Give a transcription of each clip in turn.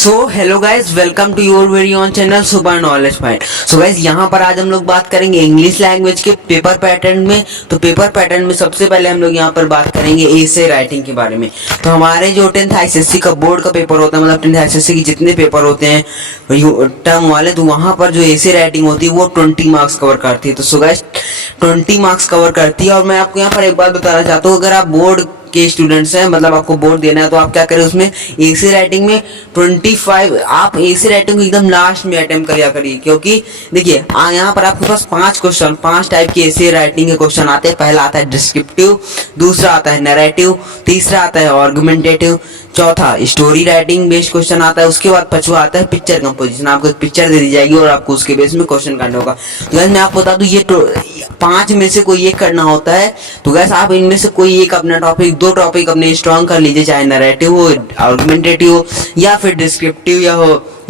So hello guys, welcome to your very own channel super knowledge point. So guys, यहाँ पर आज हम लोग बात करेंगे इंग्लिश लैंग्वेज के पेपर पैटर्न में। तो पेपर पैटर्न में सबसे पहले हम लोग यहाँ पर बात करेंगे एसे राइटिंग के बारे में। तो हमारे जो 10th आईसीएससी का बोर्ड का पेपर होता है, मतलब 10th आईसीएससी के जितने पेपर होते हैं टर्म वाले, तो वहाँ पर जो एसे राइटिंग होती है वो 20 मार्क्स कवर करती है। तो सो गाइज 20 मार्क्स कवर करती है। और मैं आपको यहाँ पर एक बात बताना चाहता हूँ, अगर आप बोर्ड के स्टूडेंट्स हैं, मतलब आपको बोर्ड देना है, तो आप क्या करें, उसमें एसे राइटिंग में 25 आप एसे राइटिंग को एकदम लास्ट में अटेम्प्ट करिए क्योंकि देखिए यहाँ पर आपके पास 5 टाइप के एसे राइटिंग के क्वेश्चन आते हैं। पहला आता है डिस्क्रिप्टिव, दूसरा आता है नैरेटिव, तीसरा आता है आर्गुमेंटेटिव, चौथा स्टोरी राइटिंग बेस्ड क्वेश्चन आता है, उसके बाद पांचवा आता है पिक्चर कंपोजिशन। आपको एक पिक्चर दे दी जाएगी और आपको उसके बेस में क्वेश्चन करना होगा। तो गैस मैं आपको बता दूं, ये 5 में से कोई एक करना होता है। तो गैस आप इनमें से कोई एक अपना टॉपिक, 2 टॉपिक अपने स्ट्रॉन्ग कर लीजिए, चाहे नैरेटिव हो, आर्गुमेंटेटिव हो, या फिर डिस्क्रिप्टिव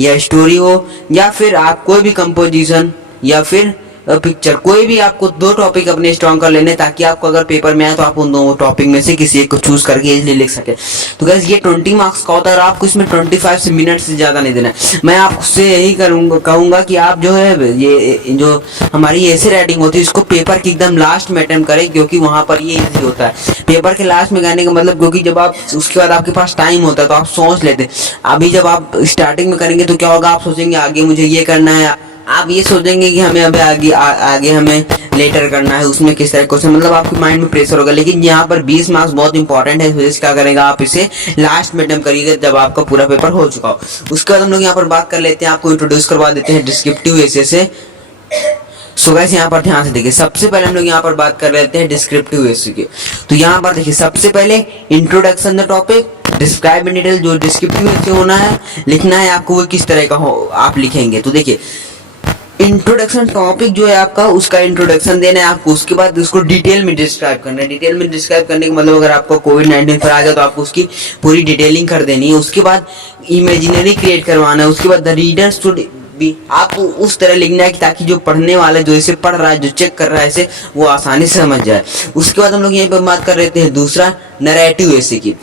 या स्टोरी हो, या फिर आप कोई भी कंपोजिशन या फिर पिक्चर, कोई भी आपको 2 टॉपिक अपने स्ट्रॉन्ग कर लेने, ताकि आपको अगर पेपर में आए तो आप उन 2 टॉपिक में से किसी एक को चूज करके इजीली लिख सके। तो गाइस ये 20 मार्क्स का होता है और आपको इसमें 25 मिनट से ज्यादा नहीं देना है। मैं आपसे यही कहूंगा कि आप जो है ये जो हमारी ऐसे राइटिंग होती है इसको पेपर के एकदम लास्ट में अटेम्प्ट करें, क्योंकि वहां पर ये इजी होता है। पेपर के लास्ट में करने का मतलब, क्योंकि जब आप उसके बाद आपके पास टाइम होता है तो आप सोच लेते। अभी जब आप स्टार्टिंग में करेंगे तो क्या होगा, आप सोचेंगे आगे मुझे ये करना है, आप ये सोचेंगे कि हमें अभी आगे हमें लेटर करना है, उसमें किस तरह क्वेश्चन, मतलब आपके माइंड में प्रेशर होगा। लेकिन यहाँ पर 20 मार्क्स बहुत इंपॉर्टेंट है, इस वजह से क्या करेगा, आप इसे लास्ट में अटेम्प्ट करिएगा जब आपका पूरा पेपर हो चुका हो। उसके बाद हम लोग यहाँ पर बात कर लेते हैं, आपको इंट्रोड्यूस करवा देते हैं डिस्क्रिप्टिव एसे से। सो गाइस यहाँ पर ध्यान से देखिए, सबसे पहले हम लोग यहाँ पर बात कर लेते हैं डिस्क्रिप्टिव एसे की। तो यहाँ पर देखिए, सबसे पहले introduction the topic, describe in detail. जो डिस्क्रिप्टिव एसे होना है, लिखना है आपको, वो किस तरह का हो आप लिखेंगे। तो देखिए इंट्रोडक्शन टॉपिक जो है आपका, उसका इंट्रोडक्शन देना है आपको, उसके बाद उसको डिटेल में डिस्क्राइब करना है। डिटेल में डिस्क्राइब करने का मतलब, अगर आपको कोविड-19 पर आ गया तो आपको उसकी पूरी डिटेलिंग कर देनी है। उसके बाद इमेजिनरी क्रिएट करवाना है। उसके बाद द रीडर शुड भी आपको उस तरह लिखना है कि ताकि जो पढ़ने वाला, जो इसे पढ़ रहा है, जो चेक कर रहा है इसे, वो आसानी से समझ जाए। उसके बाद हम लोग यहीं पर बात कर रहे थे दूसरा नैरेटिव एसे की,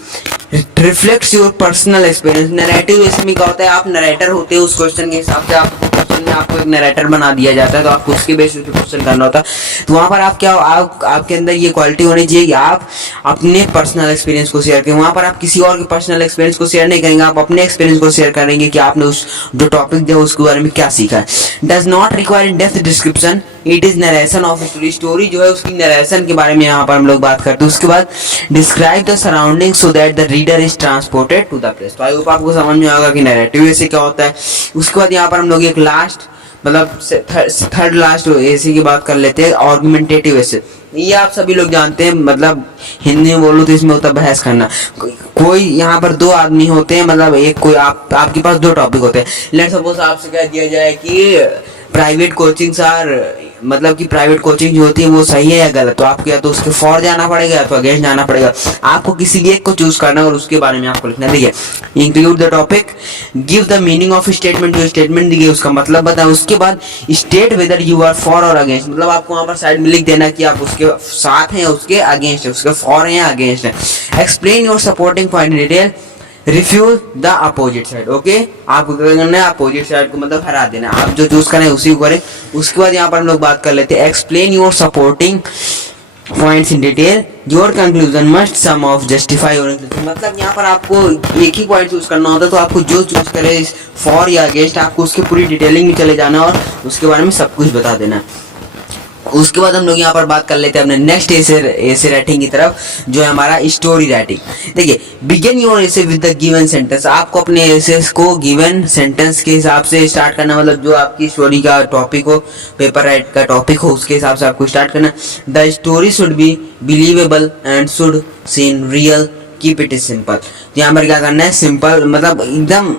reflects your personal experience. Narrative essay में क्या होता है, आप नरेटर होते हैं, उस क्वेश्चन के हिसाब से आपको एक नरेटर बना दिया जाता है, तो आपको उसके बेसिस पे क्वेश्चन करना होता है। तो वहां पर आप क्या, आपके अंदर ये क्वालिटी होनी चाहिए कि आप अपने पर्सनल एक्सपीरियंस को शेयर करें। वहां पर आप किसी और के पर्सनल एक्सपीरियंस को शेयर नहीं करेंगे, आप अपने एक्सपीरियंस को शेयर करेंगे कि आपने उस जो टॉपिक दिया उसके बारे में क्या सीखा है। Does not require in depth description, it is narration of story. Story जो है उसकी नरेशन के बारे में यहाँ पर हम लोग बात करते हैं। उसके बाद describe the surrounding so that the reader is transported to the place. तो आई होप आपको समझ में आएगा कि नैरेटिव एसे क्या होता है। उसके बाद यहाँ पर हम लोग एक लास्ट, मतलब थर्ड लास्ट एसे की बात कर लेते हैं, आर्गुमेंटेटिव एसे। ये आप सभी लोग जानते हैं, मतलब हिंदी में बोलो तो इसमें होता है बहस करना। कोई यहाँ पर 2 आदमी होते हैं, मतलब एक कोई आपके पास 2 टॉपिक होते हैं। लेट्स सपोज आपसे कह दिया जाए कि प्राइवेट कोचिंग्स आर, मतलब कि प्राइवेट कोचिंग जो होती है वो सही है या गलत, तो आपको या तो उसके फॉर जाना पड़ेगा या तो अगेंस्ट जाना पड़ेगा। आपको किसी भी एक को चूज करना है और उसके बारे में आपको लिखना। देखिए, include the topic, give the meaning of statement. जो स्टेटमेंट दी गई उसका मतलब बताएं। उसके बाद state whether you are for or against, मतलब आपको वहां पर साइड में लिख देना कि आप उसके साथ हैं या उसके अगेंस्ट है, उसके फॉर है या अगेंस्ट है। Explain your supporting point in detail, refuse the opposite side. Okay, आपको करना है अपोजिट साइड को मतलब हरा देना, आप जो चूज करें उसी को करें। उसके बाद यहाँ पर हम लोग बात कर लेते हैं, explain your supporting points in detail, your conclusion must sum of justify your. मतलब यहाँ पर आपको एक ही पॉइंट चूज करना होता है, तो आपको जो चूज करे फॉर या अगेंस्ट, आपको उसकी पूरी डिटेलिंग में चले जाना और उसके बारे में सब कुछ बता देना। उसके बाद हम लोग यहाँ पर बात कर लेते हैं अपने नेक्स्ट एसे राइटिंग की तरफ, जो है हमारा स्टोरी राइटिंग। देखिए, begin your essay with the given sentence. आपको अपने एसे को गिवन सेंटेंस के हिसाब से स्टार्ट करना, मतलब जो आपकी स्टोरी का टॉपिक हो, पेपर राइट का टॉपिक हो, उसके हिसाब से आपको स्टार्ट करना। The story should be believable and should seem real, keep it simple. यहाँ पर क्या करना है, सिंपल मतलब एकदम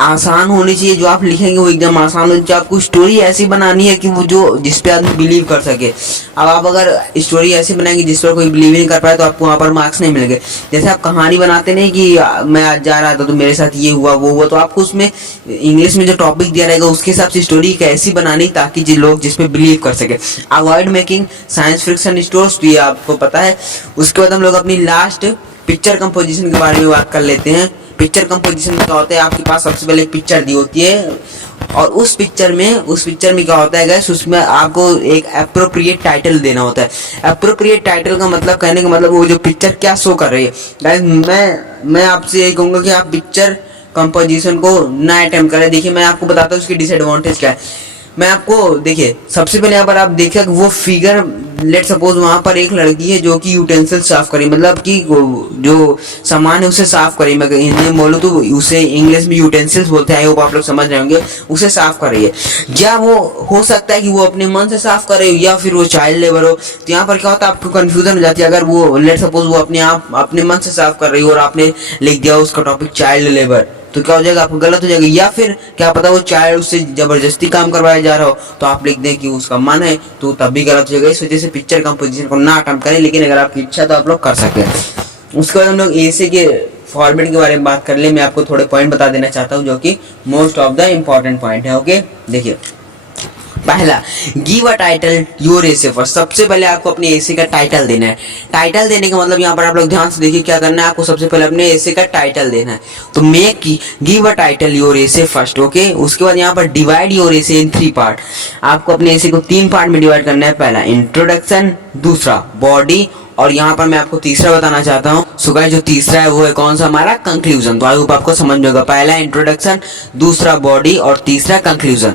आसान होनी चाहिए, जो आप लिखेंगे वो एकदम आसान हो। जो आपको स्टोरी ऐसी बनानी है कि वो जो जिस पे आदमी बिलीव कर सके। अब आप अगर स्टोरी ऐसी बनाएंगे जिस पर कोई बिलीव नहीं कर पाए तो आपको वहाँ पर मार्क्स नहीं मिलेंगे। जैसे आप कहानी बनाते नहीं कि मैं आज जा रहा था तो मेरे साथ ये हुआ वो हुआ, तो आपको उसमें इंग्लिश में जो टॉपिक दिया रहेगा उसके हिसाब से स्टोरी कैसी बनानी ताकि जो लोग जिस पे बिलीव कर सके। Avoid making science fiction stories, तो ये आपको पता है। उसके बाद हम लोग अपनी लास्ट पिक्चर कंपोजिशन के बारे में बात कर लेते हैं। पिक्चर कंपोजिशन में क्या होता है, आपके पास सबसे पहले एक पिक्चर दी होती है और उस पिक्चर में क्या होता है गाइस, उसमें आपको एक एप्रोप्रिएट टाइटल देना होता है। एप्रोप्रिएट टाइटल का मतलब, कहने का मतलब वो जो पिक्चर क्या शो कर रही है। गाइस मैं आपसे यही कहूँगा कि आप पिक्चर कंपोजिशन को ना अटेम्प्ट करें। देखिए मैं आपको बताता हूँ उसकी डिसएडवांटेज क्या है। मैं आपको देखिए सबसे पहले यहाँ पर आप देखिए वो फिगर, लेट सपोज वहाँ पर एक लड़की है जो कि यूटेंसिल साफ करी, मतलब कि जो सामान है उसे साफ करी। मैं हिंदी में बोलूँ तो उसे इंग्लिश में यूटेंसिल्स बोलते हैं, वो आप लोग समझ रहे होंगे। उसे साफ कर रही है, या वो हो सकता है कि वो अपने मन से साफ कर रही हो या फिर वो चाइल्ड लेबर हो। तो यहाँ पर क्या होता है, आपको कंफ्यूजन हो जाती है। अगर वो लेट सपोज वो अपने मन से साफ कर रही हो और आपने लिख दिया उसका टॉपिक चाइल्ड लेबर, तो क्या हो जाएगा, आपको गलत हो जाएगा। या फिर क्या पता वो चाइल्ड उससे जबरदस्ती काम करवाया जा रहा हो, तो आप लिख दें कि उसका मन है, तो तब भी गलत हो जाएगा। इस वजह से पिक्चर कंपोजिशन को ना अटेम्प्ट करें, लेकिन अगर आपकी इच्छा तो आप लोग कर सकते हैं। उसके बाद हम लोग एसे के फॉर्मेट के बारे में बात कर ले। मैं आपको थोड़े पॉइंट बता देना चाहता हूँ जो कि most of the important point है। ओके, देखिए पहला, give a title your essay first. सबसे पहले आपको अपने एसे का टाइटल देना है। टाइटल देने का मतलब यहाँ पर आप लोग ध्यान से देखिए क्या करना है, आपको सबसे पहले अपने एसे का टाइटल देना है। तो give a title your essay first. Okay, उसके बाद यहाँ पर divide your essay in 3 part. आपको अपने एसे को 3 पार्ट में डिवाइड करना है। पहला इंट्रोडक्शन, दूसरा बॉडी, और यहाँ पर मैं आपको तीसरा बताना चाहता हूँ। सो गाइस जो तीसरा है वो है कौन सा, हमारा कंक्लूजन। तो आई होप आपको समझ में होगा, पहला इंट्रोडक्शन, दूसरा बॉडी और तीसरा कंक्लूजन।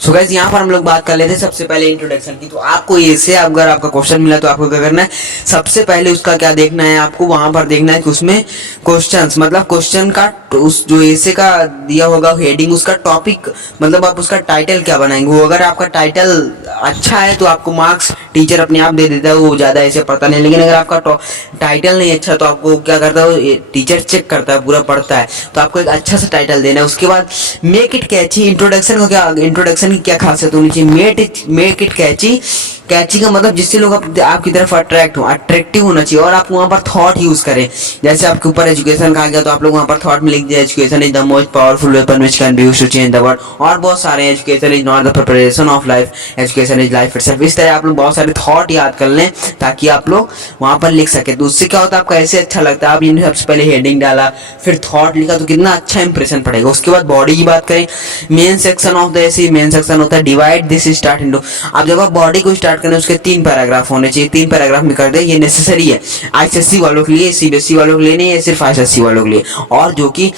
सो गाइस यहाँ पर हम लोग बात कर लेते हैं सबसे पहले इंट्रोडक्शन की। तो आपको ऐसे, अगर आपका क्वेश्चन मिला तो आपको क्या करना है, सबसे पहले उसका क्या देखना है, आपको वहां पर देखना है कि उसमें क्वेश्चंस, मतलब क्वेश्चन का उस जो ऐसे का दिया होगा हेडिंग, उसका टॉपिक, मतलब आप उसका टाइटल क्या बनाएंगे। वो अगर आपका टाइटल अच्छा है तो आपको मार्क्स टीचर अपने आप दे देता है, वो ज्यादा ऐसे पढ़ता नहीं। लेकिन अगर आपका टाइटल नहीं अच्छा तो आपको क्या करता है, टीचर चेक करता है, पूरा पढ़ता है। तो आपको एक अच्छा सा टाइटल देना है। उसके बाद मेक इट कैची। इंट्रोडक्शन का क्या, इंट्रोडक्शन की क्या खासियत होनी चाहिए, मेक इट कैची। कैची का मतलब जिससे लोग आपकी तरफ अट्रैक्ट हो, अट्रैक्टिव होना चाहिए। और आप वहाँ पर थॉट यूज करें, जैसे आपके ऊपर एजुकेशन कहा गया तो आप लोग वहाँ पर थॉट में लिख दिया, education is the most powerful weapon which can be used to change the world. और बहुत सारे, education is not the preparation of life, education is life itself. इस तरह आप लोग बहुत सारे थॉट याद कर लें ताकि आप लोग वहाँ पर लिख सके। तो उससे क्या होता है, आपका ऐसे अच्छा लगता है। आप इन्हें सबसे पहले हेडिंग डाला, फिर थॉट लिखा, तो कितना अच्छा इंप्रेशन पड़ेगा। उसके बाद बॉडी की बात करें, मेन सेक्शन ऑफ द ऐसे मेन सेक्शन होता है डिवाइड दिस स्टार्ट इनटू। आप जब आप बॉडी को स्टार्ट करें उसके 3 पैराग्राफ होने चाहिए। 3 पैराग्राफ में कर दे, ये नेसेसरी है आईसीएससी वालों के लिए, सीबीएसई वालों के लिए नहीं है, सिर्फ आईसीएससी वालों के लिए। और जो कि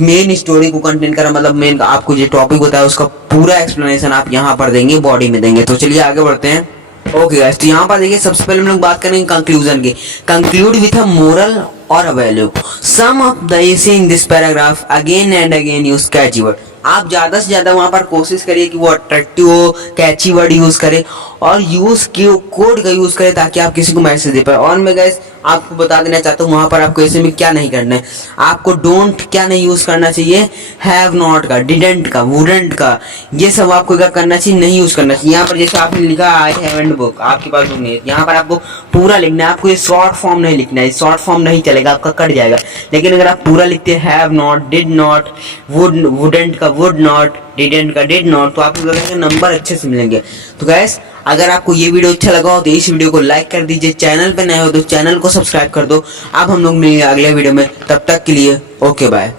मेन स्टोरी को कंटेंट करा, मतलब मेन आपको जो टॉपिक होता है उसका पूरा एक्सप्लेनेशन आप यहाँ पर देंगे, बॉडी में देंगे। तो चलिए आगे बढ़ते हैं। ओके गाइस, तो यहाँ पर देखिए सबसे पहले हम लोग बात करेंगे कंक्लूजन की। Conclude with a moral or a value. Some of the essay in this paragraph again and again use catchy word. आप ज्यादा से ज्यादा वहां पर कोशिश करिए कि वो अट्रैक्टिव हो, कैची वर्ड यूज करें और कोड का यूज करें ताकि आप किसी को मैसेज दे पाए। और मैं गाइस आपको बता देना चाहता हूँ वहां पर आपको ऐसे में क्या नहीं करना है। आपको डोंट क्या नहीं यूज करना चाहिए, हैव नॉट का, डिडंट का, वुडंट का, ये सब आपको क्या करना चाहिए, नहीं यूज करना चाहिए। यहाँ पर जैसे आपने लिखा आई हैवंट बुक, आपके पास बुक नहीं है, यहाँ पर आपको पूरा लिखना है। आपको ये शॉर्ट फॉर्म नहीं लिखना है, शॉर्ट फॉर्म नहीं चलेगा, आपका कट जाएगा। लेकिन अगर आप पूरा लिखते हैं have not, did not, wouldn't का वुड नॉट, डिडंट का डिड नॉट, तो आपको लगेगा नंबर अच्छे से मिलेंगे। तो गाइस अगर आपको ये वीडियो अच्छा लगा हो तो इस वीडियो को लाइक कर दीजिए, चैनल पे नए हो तो चैनल को सब्सक्राइब कर दो। अब हम लोग मिलेंगे अगले वीडियो में, तब तक के लिए ओके बाय।